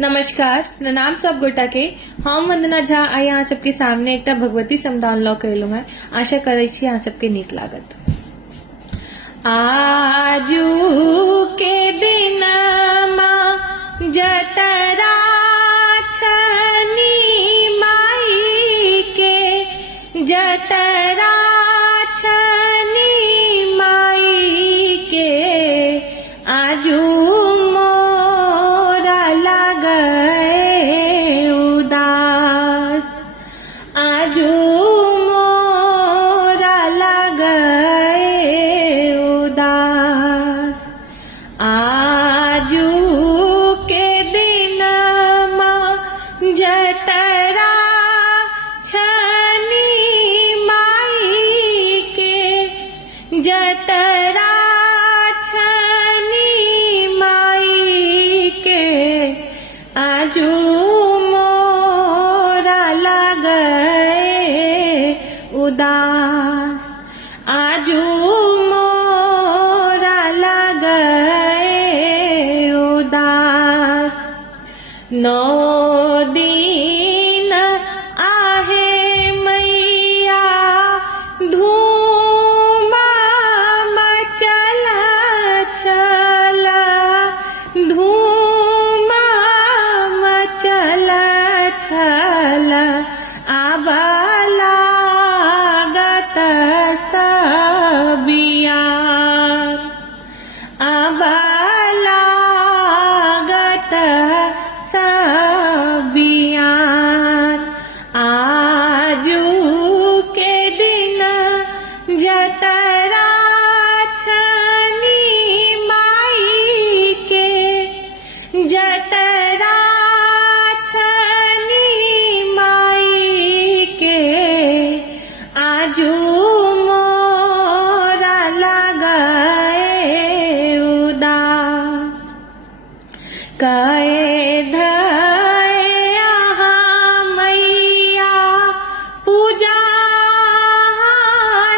नमस्कार, प्रणाम सब गोटा के। हम वंदना झा आई अहाँ सबके सामने एक भगवती समदान लऽ के एलहुँ हैं। आशा करै छी अहाँ सबके नीक लागत। आजू के दिनमा जतरा छनी माई के, जतरा छनी माई के, आजू आजू मोरा लगे उदास। आजू के दिनमा जतरा छनी माई के, जतरा छनी माई के, आजू उदास। आजू मोरा लगे उदास। 9 दिन आहे मैया धूमा मचला चला, धूमा मचला चला, आबाला सबिया आबाला गत सबिया। आजू के दिन जतरा छनी माई के, जतरा छनी माई के, आजू कए धय अहाँ मैया पूजा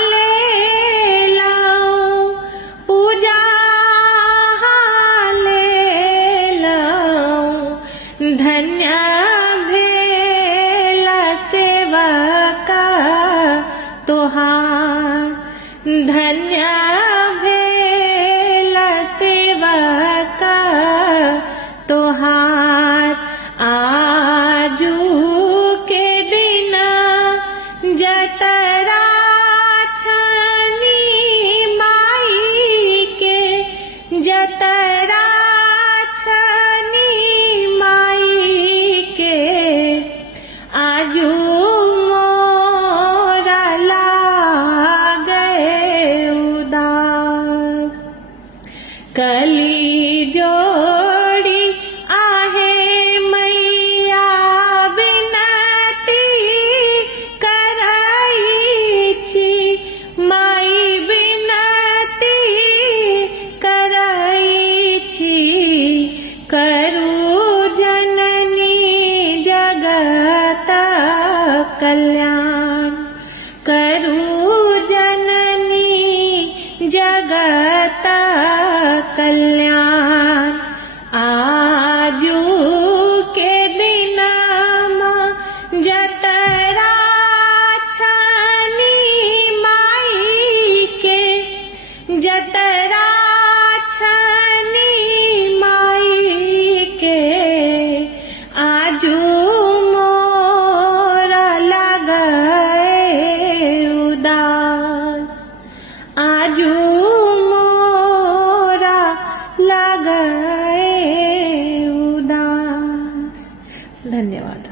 ले लऊ, पूजा ले लऊ। धन्य भेल सेवका तोहार, धन्य भेल सेवका तोहार। आजू के दिन जतरा छनी माई के, जतरा छनी माई के, आजू मोरा लगे उदास। कली जोड़ी आहे मैया बिनती करई छी, माई बिनती करई छी। करू जननी जगत कल्याण, करू जननी जगत कल्याण। आजू के दिनमा जतरा छनी माई के, जतरा छनी माई के, आजू मोरा लगे उदास। आजू मोरा लगे उदास। धन्यवाद।